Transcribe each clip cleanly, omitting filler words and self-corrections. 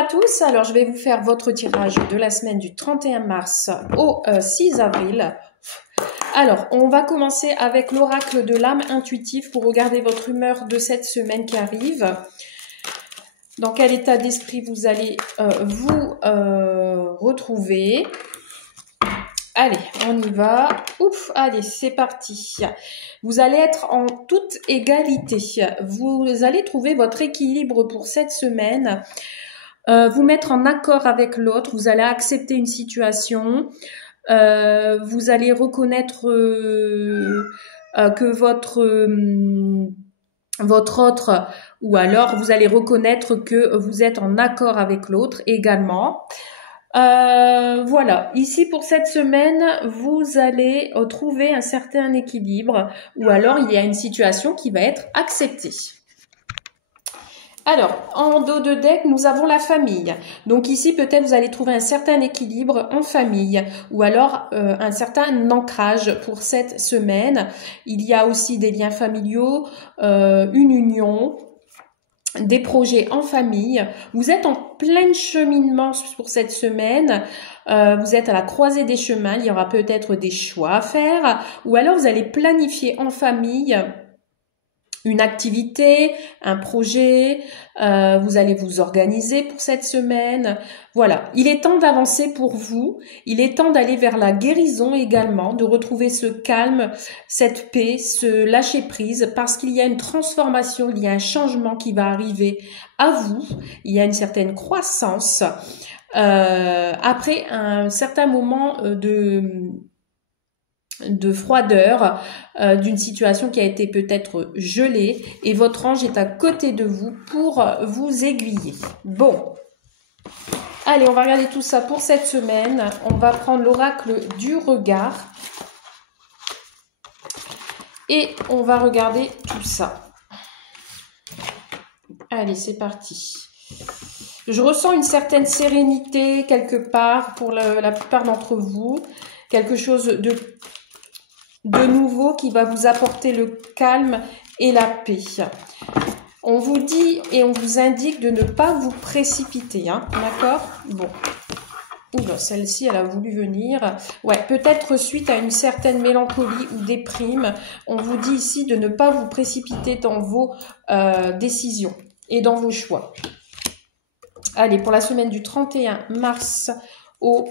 À tous, alors je vais vous faire votre tirage de la semaine du 31 mars au 6 avril. Alors, on va commencer avec l'oracle de l'âme intuitive pour regarder votre humeur de cette semaine qui arrive. Dans quel état d'esprit vous allez vous retrouver. Allez, on y va. Ouf, allez, c'est parti. Vous allez être en toute égalité. Vous allez trouver votre équilibre pour cette semaine. Vous mettre en accord avec l'autre. Vous allez accepter une situation. Vous allez reconnaître que votre autre, ou alors vous allez reconnaître que vous êtes en accord avec l'autre également. Voilà, ici pour cette semaine, vous allez trouver un certain équilibre, ou alors il y a une situation qui va être acceptée. Alors, en dos de deck, nous avons la famille. Donc ici, peut-être vous allez trouver un certain équilibre en famille ou alors un certain ancrage pour cette semaine. Il y a aussi des liens familiaux, une union, des projets en famille. Vous êtes en plein cheminement pour cette semaine. Vous êtes à la croisée des chemins. Il y aura peut-être des choix à faire ou alors vous allez planifier en famille une activité, un projet, vous allez vous organiser pour cette semaine. Voilà, il est temps d'avancer pour vous, il est temps d'aller vers la guérison également, de retrouver ce calme, cette paix, ce lâcher-prise, parce qu'il y a une transformation, il y a un changement qui va arriver à vous, il y a une certaine croissance. Après un certain moment de froideur, d'une situation qui a été peut-être gelée et votre ange est à côté de vous pour vous aiguiller. Bon, allez, on va regarder tout ça pour cette semaine. On va prendre l'oracle du regard et on va regarder tout ça. Allez, c'est parti. Je ressens une certaine sérénité quelque part pour la plupart d'entre vous. Quelque chose de nouveau qui va vous apporter le calme et la paix. On vous dit et on vous indique de ne pas vous précipiter, hein, d'accord? Bon. Oula, celle-ci, elle a voulu venir. Ouais, peut-être suite à une certaine mélancolie ou déprime, on vous dit ici de ne pas vous précipiter dans vos décisions et dans vos choix. Allez, pour la semaine du 31 mars au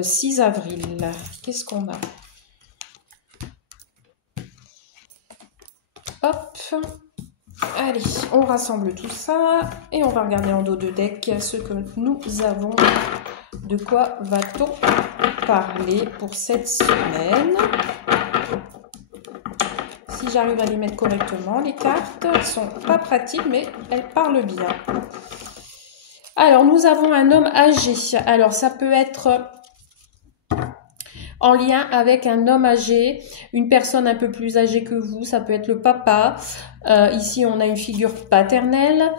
6 avril, qu'est-ce qu'on a? Hop, allez, on rassemble tout ça et on va regarder en dos de deck ce que nous avons. De quoi va-t-on parler pour cette semaine? Si j'arrive à les mettre correctement, les cartes, elles sont pas pratiques, mais elles parlent bien. Alors, nous avons un homme âgé. Alors, ça peut être en lien avec un homme âgé, une personne un peu plus âgée que vous, ça peut être le papa. Ici, on a une figure paternelle.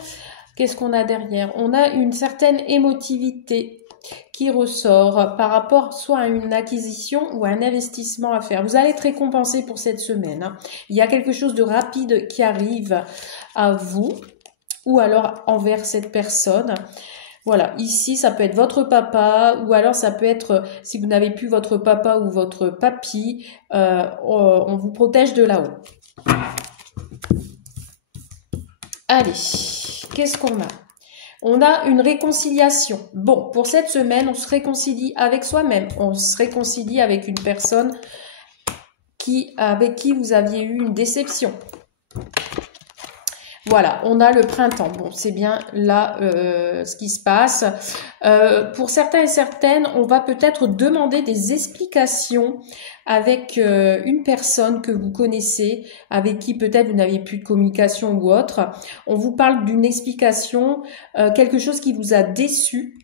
Qu'est-ce qu'on a derrière? On a une certaine émotivité qui ressort par rapport soit à une acquisition ou à un investissement à faire. Vous allez être récompensé pour cette semaine, hein. Il y a quelque chose de rapide qui arrive à vous ou alors envers cette personne. Voilà, ici, ça peut être votre papa ou alors ça peut être, si vous n'avez plus votre papa ou votre papy, on vous protège de là-haut. Allez, qu'est-ce qu'on a? On a une réconciliation. Bon, pour cette semaine, on se réconcilie avec soi-même. On se réconcilie avec une personne avec qui vous aviez eu une déception. Voilà, on a le printemps. Bon, c'est bien là ce qui se passe. Pour certains et certaines, on va peut-être demander des explications avec une personne que vous connaissez, avec qui peut-être vous n'avez plus de communication ou autre. On vous parle d'une explication, quelque chose qui vous a déçu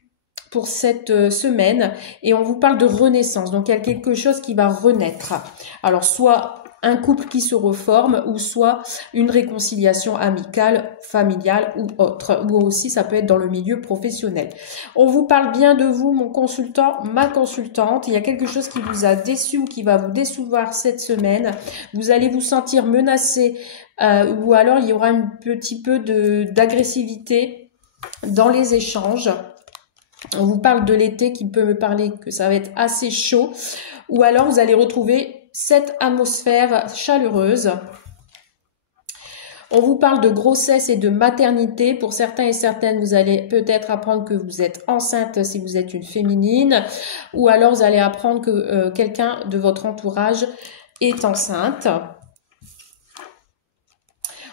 pour cette semaine et on vous parle de renaissance. Donc, il y a quelque chose qui va renaître. Alors, soit un couple qui se reforme ou soit une réconciliation amicale, familiale ou autre. Ou aussi, ça peut être dans le milieu professionnel. On vous parle bien de vous, mon consultant, ma consultante. Il y a quelque chose qui vous a déçu ou qui va vous décevoir cette semaine. Vous allez vous sentir menacé ou alors il y aura un petit peu d'agressivité dans les échanges. On vous parle de l'été qui peut me parler que ça va être assez chaud. Ou alors vous allez retrouver cette atmosphère chaleureuse. On vous parle de grossesse et de maternité. Pour certains et certaines, vous allez peut-être apprendre que vous êtes enceinte si vous êtes une féminine. Ou alors vous allez apprendre que quelqu'un de votre entourage est enceinte.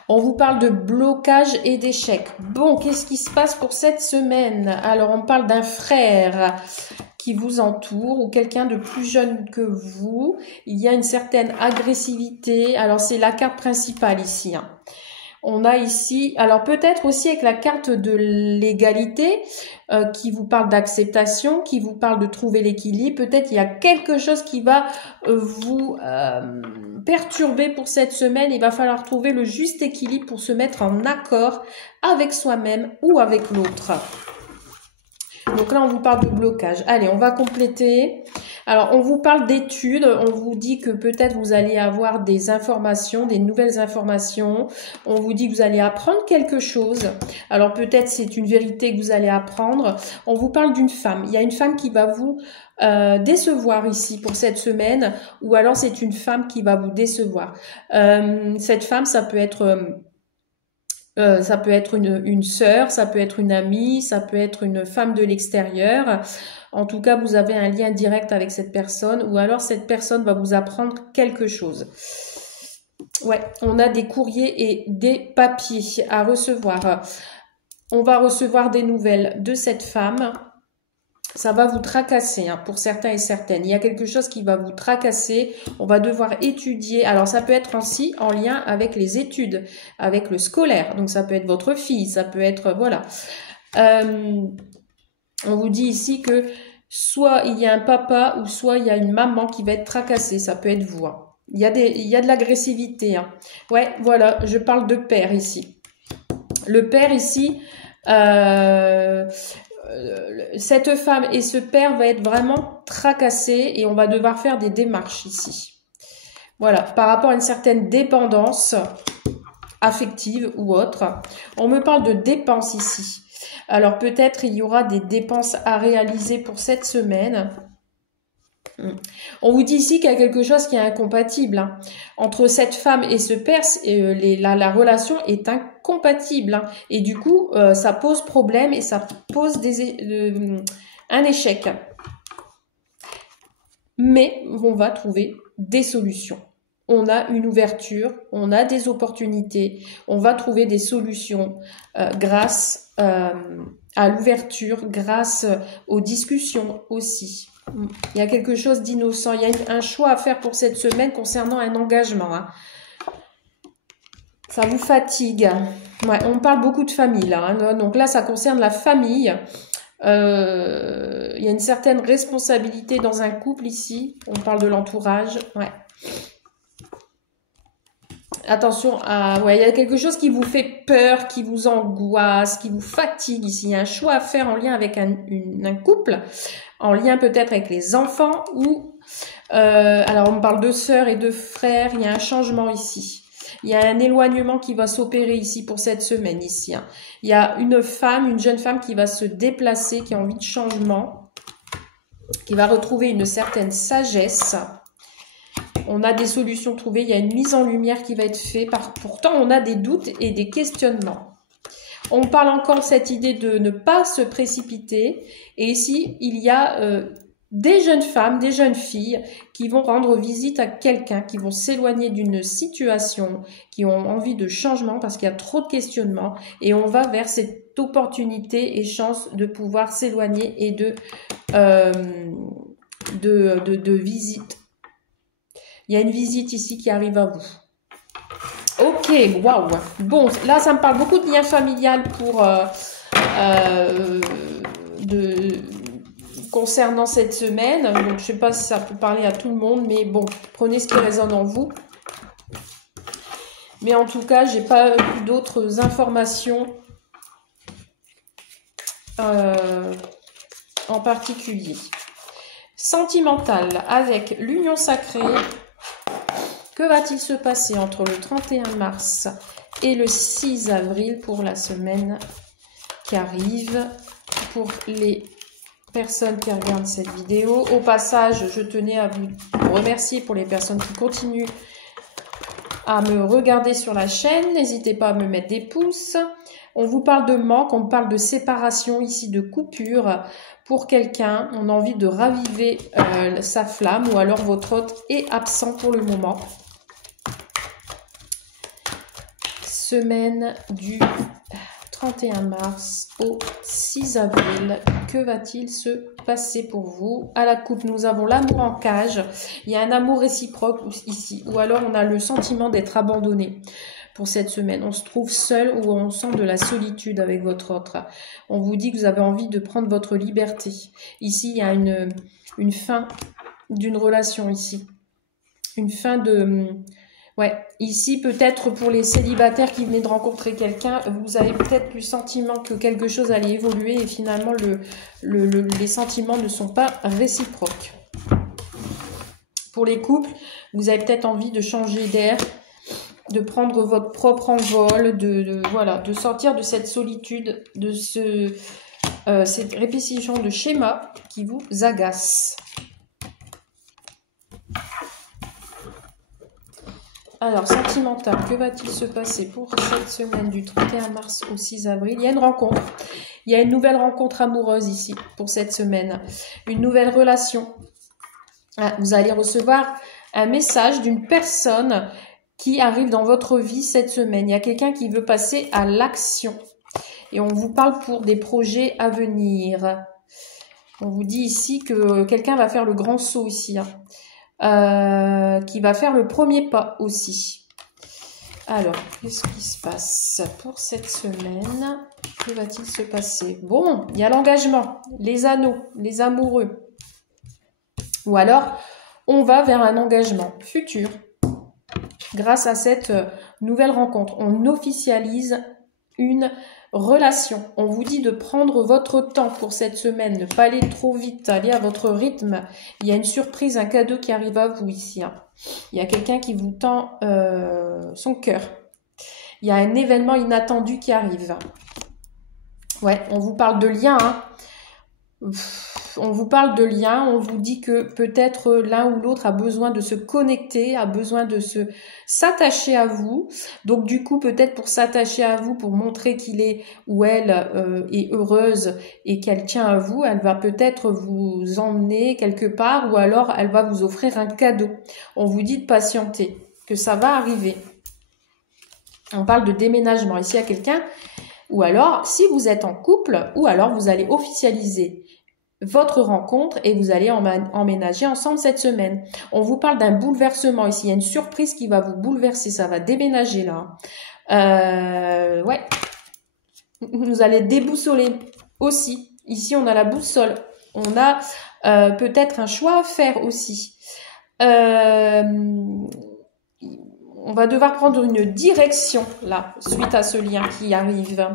On vous parle de blocage et d'échec. Bon, qu'est-ce qui se passe pour cette semaine? Alors, on parle d'un frère qui vous entoure ou quelqu'un de plus jeune que vous. Il y a une certaine agressivité. Alors, c'est la carte principale ici, hein. On a ici, alors peut-être aussi avec la carte de l'égalité qui vous parle d'acceptation, qui vous parle de trouver l'équilibre. Peut-être il y a quelque chose qui va vous perturber pour cette semaine. Il va falloir trouver le juste équilibre pour se mettre en accord avec soi-même ou avec l'autre. Donc là, on vous parle de blocage. Allez, on va compléter. Alors, on vous parle d'études. On vous dit que peut-être vous allez avoir des informations, des nouvelles informations. On vous dit que vous allez apprendre quelque chose. Alors, peut-être c'est une vérité que vous allez apprendre. On vous parle d'une femme. Il y a une femme qui va vous décevoir ici pour cette semaine. Ou alors, c'est une femme qui va vous décevoir. Cette femme, ça peut être une sœur, ça peut être une amie, ça peut être une femme de l'extérieur. En tout cas, vous avez un lien direct avec cette personne ou alors cette personne va vous apprendre quelque chose. Ouais, on a des courriers et des papiers à recevoir. On va recevoir des nouvelles de cette femme. Ça va vous tracasser hein, pour certains et certaines. Il y a quelque chose qui va vous tracasser. On va devoir étudier. Alors, ça peut être aussi en lien avec les études, avec le scolaire. Donc, ça peut être votre fille, ça peut être... Voilà. On vous dit ici que soit il y a un papa ou soit il y a une maman qui va être tracassée. Ça peut être vous. Hein. Il y a de l'agressivité. Hein. Ouais, voilà, je parle de père ici. Le père ici... cette femme et ce père va être vraiment tracassés et on va devoir faire des démarches ici. Voilà, par rapport à une certaine dépendance affective ou autre. On me parle de dépenses ici. Alors peut-être il y aura des dépenses à réaliser pour cette semaine. On vous dit ici qu'il y a quelque chose qui est incompatible hein. Entre cette femme et ce père, la relation est incompatible hein. Et du coup ça pose problème et ça pose un échec. Mais on va trouver des solutions. On a une ouverture, on a des opportunités, on va trouver des solutions grâce à l'ouverture, grâce aux discussions aussi. Il y a quelque chose d'innocent. Il y a un choix à faire pour cette semaine concernant un engagement. Hein. Ça vous fatigue. Ouais, on parle beaucoup de famille là. Hein. Donc là, ça concerne la famille. Il y a une certaine responsabilité dans un couple ici. On parle de l'entourage. Ouais. Attention à... Ouais, il y a quelque chose qui vous fait peur, qui vous angoisse, qui vous fatigue ici. Il y a un choix à faire en lien avec un couple, en lien peut-être avec les enfants ou... alors, on parle de sœurs et de frères. Il y a un changement ici. Il y a un éloignement qui va s'opérer ici pour cette semaine ici. Hein. Il y a une jeune femme qui va se déplacer, qui a envie de changement, qui va retrouver une certaine sagesse. On a des solutions trouvées, il y a une mise en lumière qui va être faite. Pourtant, on a des doutes et des questionnements. On parle encore de cette idée de ne pas se précipiter. Et ici, il y a des jeunes femmes, des jeunes filles qui vont rendre visite à quelqu'un, qui vont s'éloigner d'une situation, qui ont envie de changement parce qu'il y a trop de questionnements. Et on va vers cette opportunité et chance de pouvoir s'éloigner et de visite. Il y a une visite ici qui arrive à vous. Ok, waouh. Bon, là, ça me parle beaucoup de lien familial concernant cette semaine. Donc, je ne sais pas si ça peut parler à tout le monde, mais bon, prenez ce qui résonne en vous. Mais en tout cas, j'ai pas eu d'autres informations en particulier. Sentimental, avec l'union sacrée. Que va-t-il se passer entre le 31 mars et le 6 avril pour la semaine qui arrive pour les personnes qui regardent cette vidéo. Au passage, je tenais à vous remercier pour les personnes qui continuent à me regarder sur la chaîne. N'hésitez pas à me mettre des pouces. On vous parle de manque, on parle de séparation ici, de coupure pour quelqu'un. On a envie de raviver sa flamme ou alors votre hôte est absent pour le moment. Semaine du 31 mars au 6 avril. Que va-t-il se passer pour vous? À la coupe, nous avons l'amour en cage. Il y a un amour réciproque ici. Ou alors on a le sentiment d'être abandonné pour cette semaine. On se trouve seul ou on sent de la solitude avec votre autre. On vous dit que vous avez envie de prendre votre liberté. Ici, il y a une fin d'une relation ici. Une fin de... Ouais, ici peut-être pour les célibataires qui venaient de rencontrer quelqu'un, vous avez peut-être le sentiment que quelque chose allait évoluer et finalement les sentiments ne sont pas réciproques. Pour les couples, vous avez peut-être envie de changer d'air, de prendre votre propre envol, voilà, de sortir de cette solitude, de cette répétition de schéma qui vous agace. Alors, sentimental, que va-t-il se passer pour cette semaine du 31 mars au 6 avril? Il y a une rencontre. Il y a une nouvelle rencontre amoureuse ici pour cette semaine. Une nouvelle relation. Vous allez recevoir un message d'une personne qui arrive dans votre vie cette semaine. Il y a quelqu'un qui veut passer à l'action. Et on vous parle pour des projets à venir. On vous dit ici que quelqu'un va faire le grand saut ici. Qui va faire le premier pas aussi. Alors, qu'est-ce qui se passe pour cette semaine? Que va-t-il se passer? Bon, il y a l'engagement, les anneaux, les amoureux. Ou alors, on va vers un engagement futur. Grâce à cette nouvelle rencontre, on officialise une relation. On vous dit de prendre votre temps pour cette semaine, ne pas aller trop vite, aller à votre rythme. Il y a une surprise, un cadeau qui arrive à vous ici. Il y a quelqu'un qui vous tend son cœur. Il y a un événement inattendu qui arrive. Ouais, on vous parle de lien. On vous parle de lien, on vous dit que peut-être l'un ou l'autre a besoin de se connecter, a besoin de s'attacher à vous. Donc du coup, peut-être pour s'attacher à vous, pour montrer qu'il est ou elle est heureuse et qu'elle tient à vous, elle va peut-être vous emmener quelque part ou alors elle va vous offrir un cadeau. On vous dit de patienter, que ça va arriver. On parle de déménagement. Ici, il y a quelqu'un, ou alors si vous êtes en couple, ou alors vous allez officialiser votre rencontre et vous allez emménager ensemble cette semaine. On vous parle d'un bouleversement ici. Il y a une surprise qui va vous bouleverser. Ça va déménager là. Ouais. Vous allez déboussoler aussi. Ici, on a la boussole. On a peut-être un choix à faire aussi. On va devoir prendre une direction là, suite à ce lien qui arrive.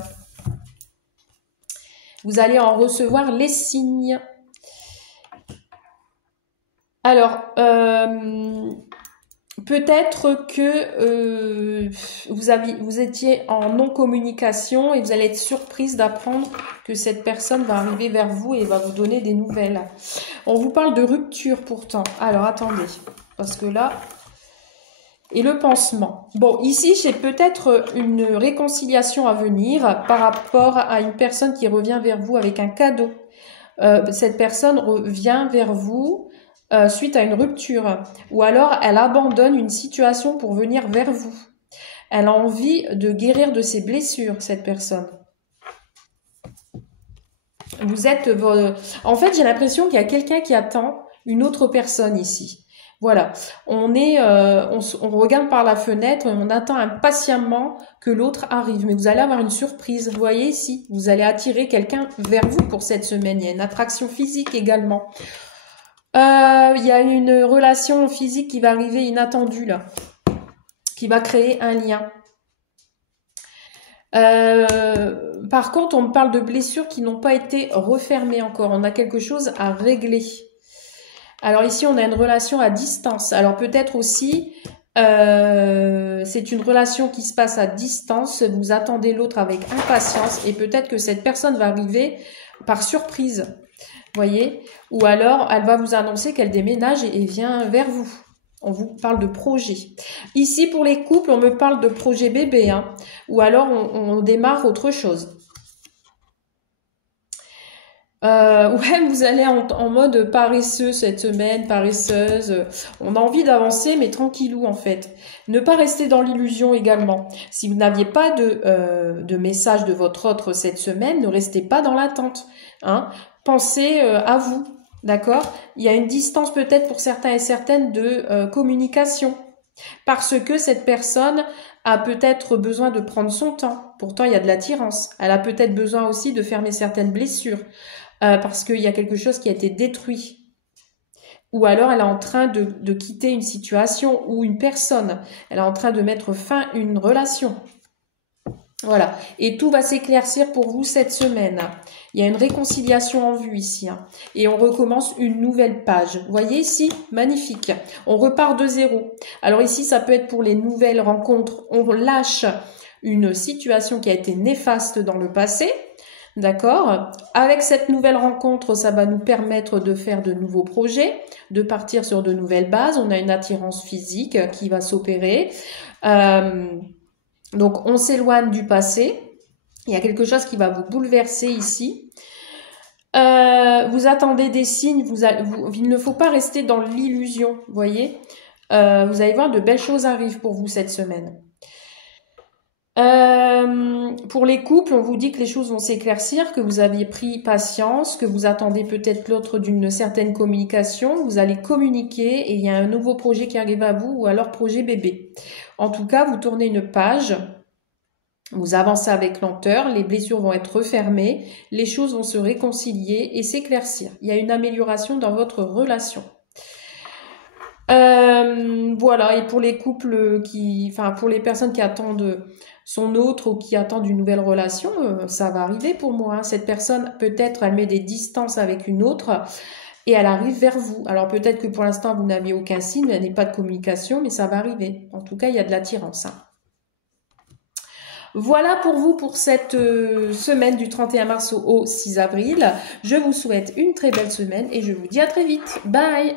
Vous allez en recevoir les signes. Alors, peut-être que vous étiez en non-communication et vous allez être surprise d'apprendre que cette personne va arriver vers vous et va vous donner des nouvelles. On vous parle de rupture pourtant. Alors, attendez, parce que là... Et le pansement. Bon, ici, j'ai peut-être une réconciliation à venir par rapport à une personne qui revient vers vous avec un cadeau. Cette personne revient vers vous suite à une rupture. Ou alors, elle abandonne une situation pour venir vers vous. Elle a envie de guérir de ses blessures, cette personne. Vous êtes... En fait, j'ai l'impression qu'il y a quelqu'un qui attend une autre personne ici. Voilà, on regarde par la fenêtre et on attend impatiemment que l'autre arrive. Mais vous allez avoir une surprise. Vous voyez ici, vous allez attirer quelqu'un vers vous pour cette semaine. Il y a une attraction physique également. Il y a une relation physique qui va arriver inattendue là, qui va créer un lien. Par contre, on me parle de blessures qui n'ont pas été refermées encore. On a quelque chose à régler. Alors ici, on a une relation à distance. Alors peut-être aussi C'est une relation qui se passe à distance. Vous attendez l'autre avec impatience et peut-être que cette personne va arriver par surprise. Voyez? Ou alors, elle va vous annoncer qu'elle déménage et vient vers vous. On vous parle de projet. Ici, pour les couples, on me parle de projet bébé, hein. Ou alors, on démarre autre chose. Ouais, vous allez en mode paresseux cette semaine, paresseuse. On a envie d'avancer, mais tranquillou en fait. Ne pas rester dans l'illusion également. Si vous n'aviez pas de message de votre autre cette semaine, ne restez pas dans l'attente. Hein. Pensez à vous, d'accord? Il y a une distance peut-être pour certains et certaines de communication. Parce que cette personne a peut-être besoin de prendre son temps. Pourtant, il y a de l'attirance. Elle a peut-être besoin aussi de fermer certaines blessures. Parce qu'il y a quelque chose qui a été détruit. Ou alors elle est en train de quitter une situation ou une personne. Elle est en train de mettre fin à une relation. Voilà. Et tout va s'éclaircir pour vous cette semaine. Il y a une réconciliation en vue ici. Hein. Et on recommence une nouvelle page. Vous voyez ici? Magnifique. On repart de zéro. Alors ici, ça peut être pour les nouvelles rencontres. On lâche une situation qui a été néfaste dans le passé. D'accord? Avec cette nouvelle rencontre, ça va nous permettre de faire de nouveaux projets, de partir sur de nouvelles bases. On a une attirance physique qui va s'opérer. Donc, on s'éloigne du passé. Il y a quelque chose qui va vous bouleverser ici. Vous attendez des signes. Il ne faut pas rester dans l'illusion, vous voyez? Vous allez voir, de belles choses arrivent pour vous cette semaine. Pour les couples, on vous dit que les choses vont s'éclaircir, que vous aviez pris patience, que vous attendez peut-être l'autre d'une certaine communication, vous allez communiquer et il y a un nouveau projet qui arrive à vous ou alors projet bébé. En tout cas, vous tournez une page, vous avancez avec lenteur, les blessures vont être refermées, les choses vont se réconcilier et s'éclaircir. Il y a une amélioration dans votre relation. Voilà, et pour les couples pour les personnes qui attendent son autre ou qui attendent une nouvelle relation, ça va arriver pour moi. Hein. Cette personne, peut-être, elle met des distances avec une autre et elle arrive vers vous. Alors peut-être que pour l'instant, vous n'avez aucun signe, il n'y a pas de communication, mais ça va arriver. En tout cas, il y a de l'attirance. Hein. Voilà pour vous pour cette semaine du 31 mars au 6 avril. Je vous souhaite une très belle semaine et je vous dis à très vite. Bye!